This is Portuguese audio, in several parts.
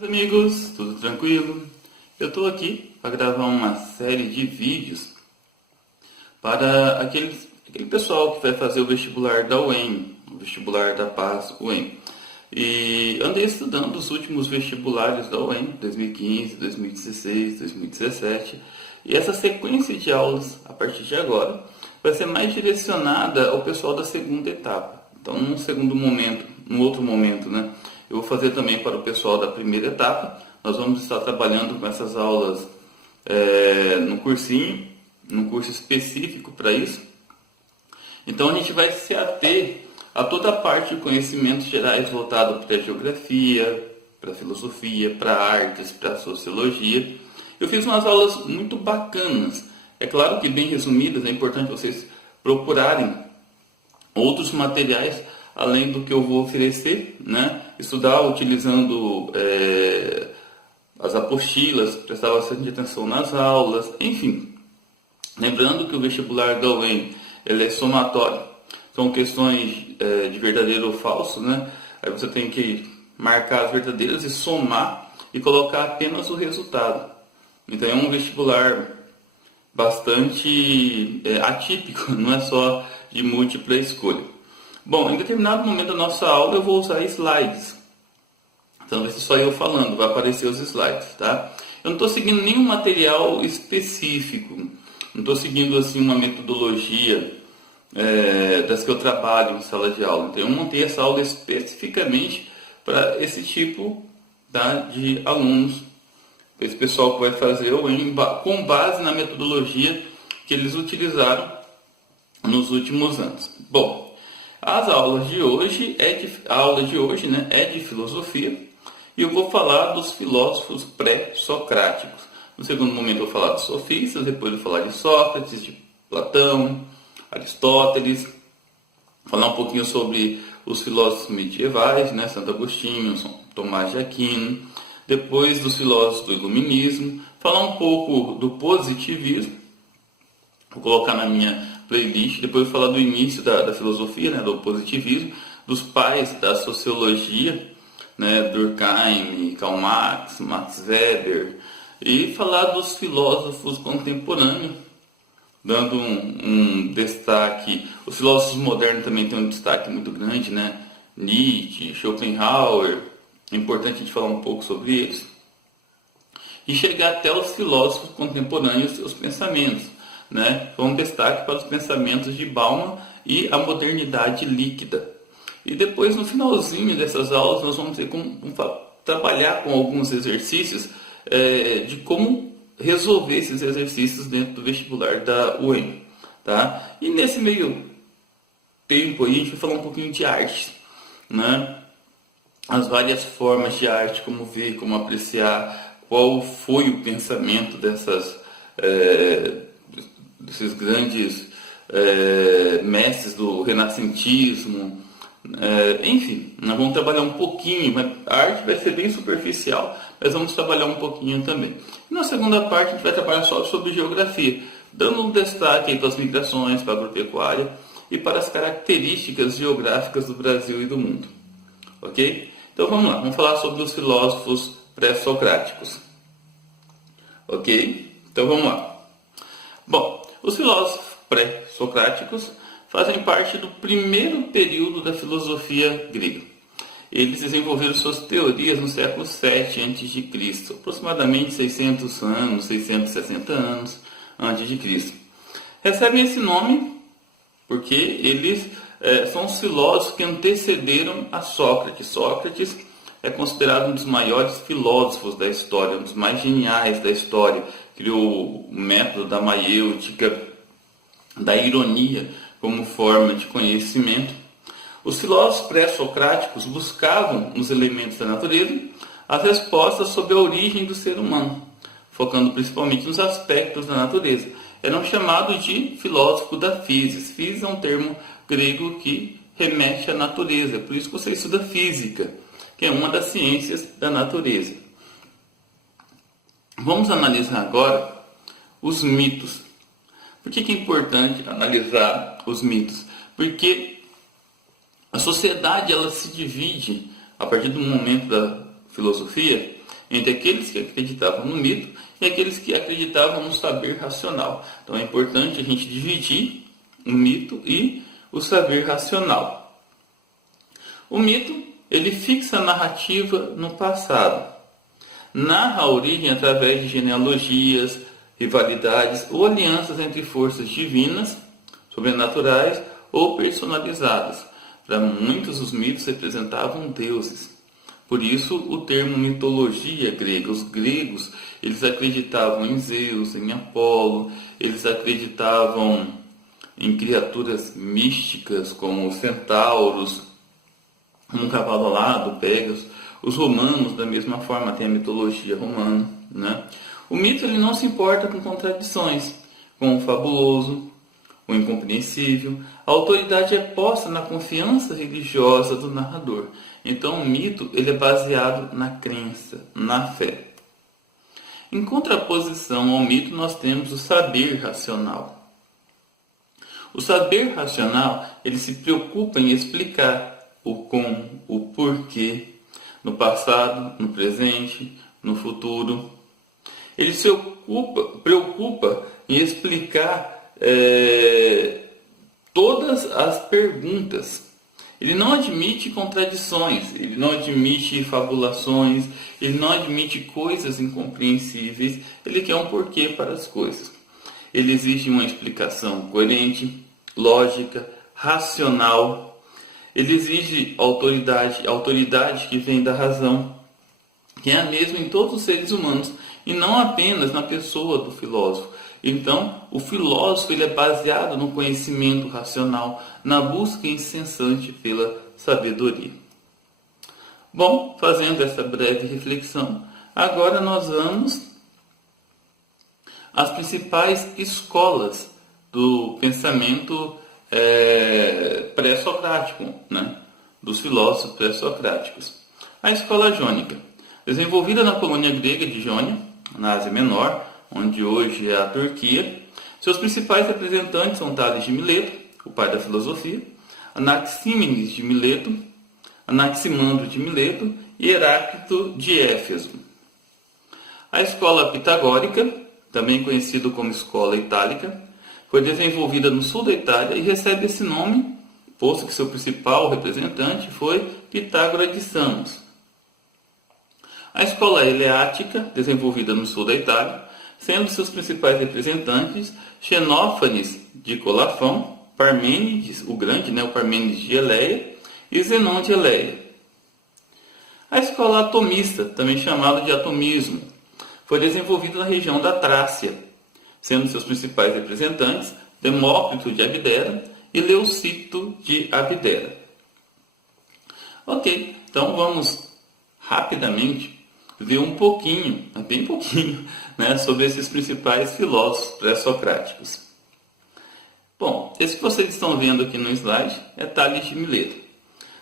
Amigos, tudo tranquilo? Eu estou aqui para gravar uma série de vídeos para aquele pessoal que vai fazer o vestibular da UEM, o vestibular da Paz UEM. E andei estudando os últimos vestibulares da UEM, 2015, 2016, 2017, e essa sequência de aulas, a partir de agora, vai ser mais direcionada ao pessoal da segunda etapa. Então, num outro momento, né? Eu vou fazer também para o pessoal da primeira etapa. Nós vamos estar trabalhando com essas aulas no cursinho, num curso específico para isso. Então a gente vai se ater a toda a parte de conhecimentos gerais voltado para a geografia, para a filosofia, para artes, para a sociologia. Eu fiz umas aulas muito bacanas. É claro que bem resumidas, é importante vocês procurarem outros materiais além do que eu vou oferecer, né? Estudar utilizando as apostilas, prestar bastante atenção nas aulas, enfim. Lembrando que o vestibular da UEM ele é somatório, são questões de verdadeiro ou falso, né? Aí você tem que marcar as verdadeiras e somar e colocar apenas o resultado. Então é um vestibular bastante atípico, não é só de múltipla escolha. Bom, em determinado momento da nossa aula eu vou usar slides. Então vai ser só eu falando, vai aparecer os slides, tá? Eu não estou seguindo nenhum material específico, não estou seguindo assim uma metodologia das que eu trabalho em sala de aula. Então eu montei essa aula especificamente para esse tipo, tá, de alunos, esse pessoal que vai fazer com base na metodologia que eles utilizaram nos últimos anos. Bom, a aula de hoje né, é de filosofia e eu vou falar dos filósofos pré-socráticos. No segundo momento eu vou falar dos sofistas, depois eu vou falar de Sócrates, de Platão, Aristóteles, falar um pouquinho sobre os filósofos medievais, né, Santo Agostinho, São Tomás de Aquino, depois dos filósofos do iluminismo, falar um pouco do positivismo, vou colocar na minha playlist, depois eu vou falar do início da filosofia, né, do positivismo, dos pais da sociologia, né, Durkheim, Karl Marx, Max Weber, e falar dos filósofos contemporâneos, dando um destaque. Os filósofos modernos também têm um destaque muito grande, né, Nietzsche, Schopenhauer, é importante a gente falar um pouco sobre eles, e chegar até os filósofos contemporâneos e seus pensamentos, né? Foi um destaque para os pensamentos de Bauman e a modernidade líquida. E depois, no finalzinho dessas aulas, nós vamos trabalhar com alguns exercícios de como resolver esses exercícios dentro do vestibular da UEM. Tá? E nesse meio tempo aí, a gente vai falar um pouquinho de arte, né? As várias formas de arte, como ver, como apreciar, qual foi o pensamento desses grandes mestres do renascentismo, enfim, nós vamos trabalhar um pouquinho, mas a arte vai ser bem superficial, mas vamos trabalhar um pouquinho também. E na segunda parte a gente vai trabalhar só sobre geografia, dando um destaque aí para as migrações, para a agropecuária e para as características geográficas do Brasil e do mundo. Ok? Então vamos lá, vamos falar sobre os filósofos pré-socráticos. Ok? Então vamos lá. Bom, os filósofos pré-socráticos fazem parte do primeiro período da filosofia grega. Eles desenvolveram suas teorias no século VII a.C., aproximadamente 600 anos, 660 anos antes de Cristo. Recebem esse nome porque eles são os filósofos que antecederam a Sócrates. Sócrates é considerado um dos maiores filósofos da história, um dos mais geniais da história. Criou o método da maiêutica, da ironia como forma de conhecimento. Os filósofos pré-socráticos buscavam nos elementos da natureza as respostas sobre a origem do ser humano, focando principalmente nos aspectos da natureza. Eram chamados de filósofo da physis. Physis é um termo grego que remete à natureza, por isso que você estuda física, que é uma das ciências da natureza. Vamos analisar agora os mitos. Por que é importante analisar os mitos? Porque a sociedade ela se divide, a partir do momento da filosofia, entre aqueles que acreditavam no mito e aqueles que acreditavam no saber racional. Então é importante a gente dividir o mito e o saber racional. O mito, ele fixa a narrativa no passado, narra a origem através de genealogias, rivalidades ou alianças entre forças divinas, sobrenaturais ou personalizadas. Para muitos, os mitos representavam deuses. Por isso, o termo mitologia grega. Os gregos, eles acreditavam em Zeus, em Apolo, eles acreditavam em criaturas místicas como os centauros, como um cavalo alado, Pégaso. Os romanos, da mesma forma, têm a mitologia romana, né? O mito, ele não se importa com contradições, com o fabuloso, o incompreensível. A autoridade é posta na confiança religiosa do narrador. Então, o mito, ele é baseado na crença, na fé. Em contraposição ao mito, nós temos o saber racional. O saber racional, ele se preocupa em explicar o como, o porquê, no passado, no presente, no futuro. Ele se preocupa em explicar todas as perguntas. Ele não admite contradições, ele não admite fabulações, ele não admite coisas incompreensíveis, ele quer um porquê para as coisas. Ele exige uma explicação coerente, lógica, racional. Ele exige autoridade que vem da razão, que é a mesma em todos os seres humanos, e não apenas na pessoa do filósofo. Então, o filósofo, ele é baseado no conhecimento racional, na busca incessante pela sabedoria. Bom, fazendo essa breve reflexão, agora nós vamos às principais escolas do pensamento pré-socrático, né? Dos filósofos pré-socráticos. A escola jônica, desenvolvida na colônia grega de Jônia, na Ásia Menor, onde hoje é a Turquia. Seus principais representantes são Tales de Mileto, o pai da filosofia, Anaxímenes de Mileto, Anaximandro de Mileto e Heráclito de Éfeso. A escola pitagórica, também conhecida como escola itálica, foi desenvolvida no sul da Itália e recebe esse nome, posto que seu principal representante foi Pitágoras de Samos. A escola eleática, desenvolvida no sul da Itália, sendo seus principais representantes Xenófanes de Colafão, Parmênides, o grande, o Parmênides de Eleia, e Zenão de Eleia. A escola atomista, também chamada de atomismo, foi desenvolvida na região da Trácia, sendo seus principais representantes Demócrito de Abdera e Leucito de Abdera. Ok, então vamos rapidamente ver um pouquinho, bem pouquinho, sobre esses principais filósofos pré-socráticos. Bom, esse que vocês estão vendo aqui no slide é Tales de Mileto.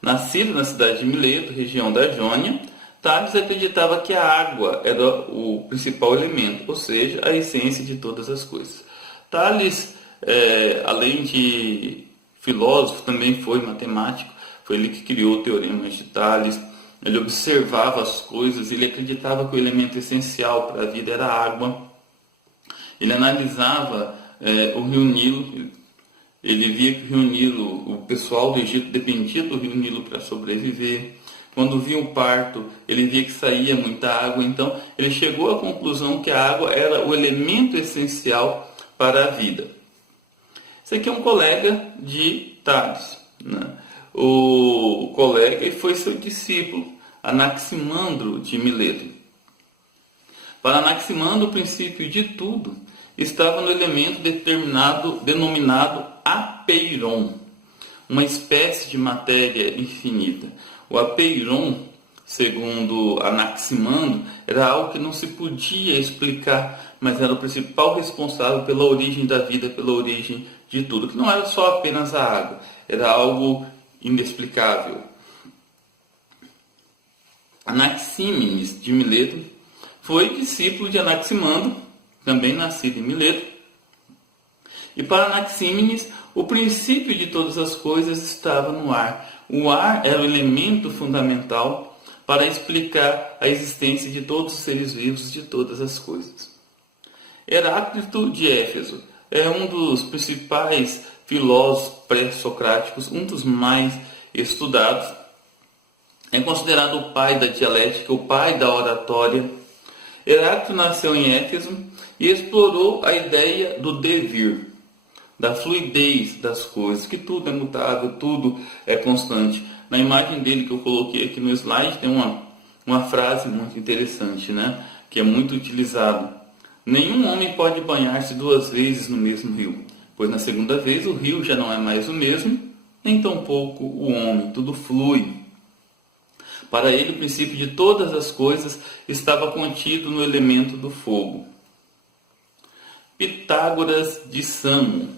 Nascido na cidade de Mileto, região da Jônia, Tales acreditava que a água era o principal elemento, ou seja, a essência de todas as coisas. Tales, além de filósofo, também foi matemático, foi ele que criou o Teorema de Tales. Ele observava as coisas, ele acreditava que o elemento essencial para a vida era a água. Ele analisava o rio Nilo, ele via que o rio Nilo, o pessoal do Egito dependia do rio Nilo para sobreviver. Quando via o parto, ele via que saía muita água, então ele chegou à conclusão que a água era o elemento essencial para a vida. Esse aqui é um colega de Tales, o colega e foi seu discípulo, Anaximandro de Mileto. Para Anaximandro, o princípio de tudo estava no elemento denominado apeiron, uma espécie de matéria infinita. O apeiron, segundo Anaximandro, era algo que não se podia explicar, mas era o principal responsável pela origem da vida, pela origem de tudo, que não era só apenas a água, era algo inexplicável. Anaxímenes de Mileto foi discípulo de Anaximandro, também nascido em Mileto. E para Anaxímenes, o princípio de todas as coisas estava no ar. O ar era o elemento fundamental para explicar a existência de todos os seres vivos, de todas as coisas. Heráclito de Éfeso é um dos principais filósofos pré-socráticos, um dos mais estudados. É considerado o pai da dialética, o pai da oratória. Heráclito nasceu em Éfeso e explorou a ideia do devir, da fluidez das coisas, que tudo é mutável, tudo é constante. Na imagem dele que eu coloquei aqui no slide tem uma frase muito interessante, né? Que é muito utilizada. Nenhum homem pode banhar-se 2 vezes no mesmo rio, pois na segunda vez o rio já não é mais o mesmo, nem tampouco o homem, tudo flui. Para ele, o princípio de todas as coisas estava contido no elemento do fogo. Pitágoras de Samo,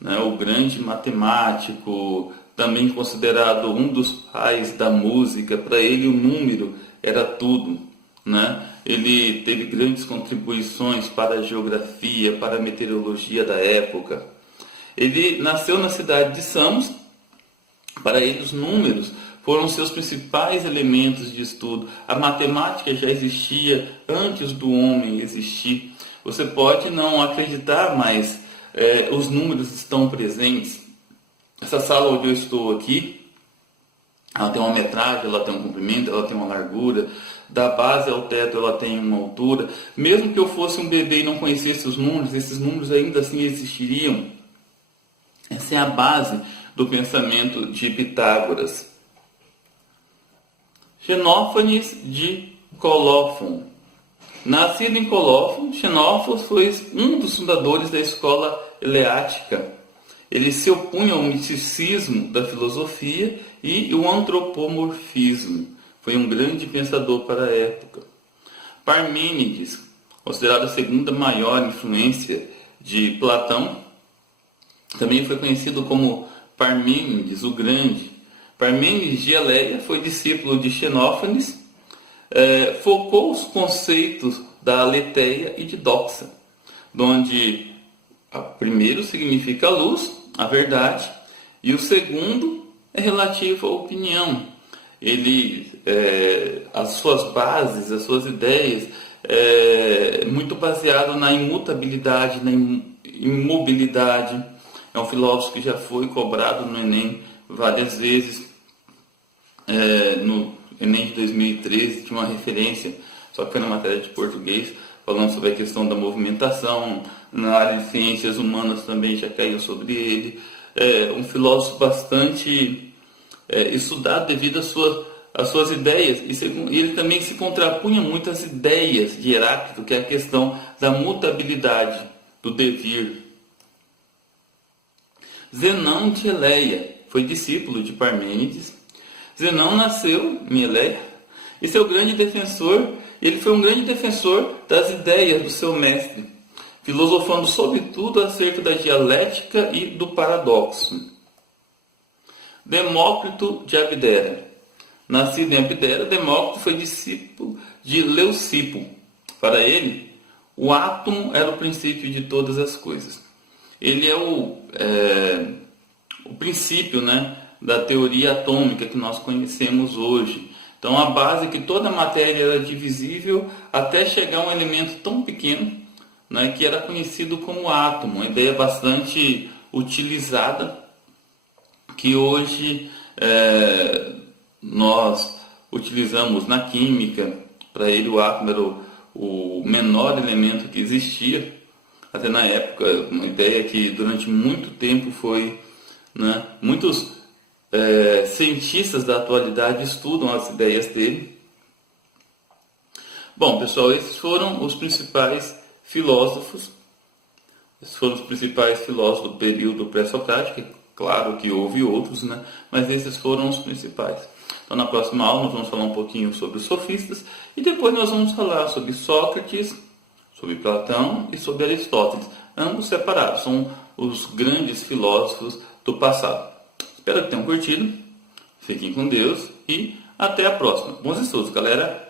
né, o grande matemático, também considerado um dos pais da música. Para ele o número era tudo, né? Ele teve grandes contribuições para a geografia, para a meteorologia da época. Ele nasceu na cidade de Samos. Para ele os números foram seus principais elementos de estudo. A matemática já existia antes do homem existir. Você pode não acreditar, mas os números estão presentes. Essa sala onde eu estou aqui, ela tem uma metragem, ela tem um comprimento, ela tem uma largura. Da base ao teto ela tem uma altura. Mesmo que eu fosse um bebê e não conhecesse os números, esses números ainda assim existiriam. Essa é a base do pensamento de Pitágoras. Xenófanes de Colófon. Nascido em Colófon, Xenófanes foi um dos fundadores da escola eleática. Ele se opunha ao misticismo da filosofia e o antropomorfismo. Foi um grande pensador para a época. Parmênides, considerado a segunda maior influência de Platão, também foi conhecido como Parmênides o Grande. Parmênides de Eleia foi discípulo de Xenófanes, focou os conceitos da aletheia e de doxa, onde o primeiro significa a luz, a verdade, e o segundo é relativo à opinião. Ele, as suas bases, as suas ideias, muito baseado na imutabilidade, na imobilidade. É um filósofo que já foi cobrado no Enem várias vezes. No Enem de 2013 tinha uma referência, só que foi na matéria de português, falando sobre a questão da movimentação. Na área de ciências humanas também já caiu sobre ele. Um filósofo bastante estudado devido às suas ideias. E ele também se contrapunha muito às ideias de Heráclito, que é a questão da mutabilidade, do devir. Zenão de Eleia foi discípulo de Parmênides. Zenão nasceu em Eleia e seu grande defensor, ele foi um grande defensor das ideias do seu mestre, filosofando sobretudo acerca da dialética e do paradoxo. Demócrito de Abdera. Nascido em Abdera, Demócrito foi discípulo de Leucipo. Para ele, o átomo era o princípio de todas as coisas. Ele é o princípio, né, da teoria atômica que nós conhecemos hoje. Então, a base é que toda a matéria era divisível até chegar a um elemento tão pequeno, né, que era conhecido como átomo. Uma ideia bastante utilizada, que hoje nós utilizamos na química. Para ele, o átomo era o menor elemento que existia. Até na época, uma ideia que durante muito tempo foi, né, muitos cientistas da atualidade estudam as ideias dele. Bom, pessoal, esses foram os principais filósofos. Esses foram os principais filósofos do período pré-socrático. Claro que houve outros, né? Mas esses foram os principais. Então, na próxima aula, nós vamos falar um pouquinho sobre os sofistas. E depois nós vamos falar sobre Sócrates, sobre Platão e sobre Aristóteles. Ambos separados. São os grandes filósofos do passado. Espero que tenham curtido. Fiquem com Deus e até a próxima. Bons estudos, galera!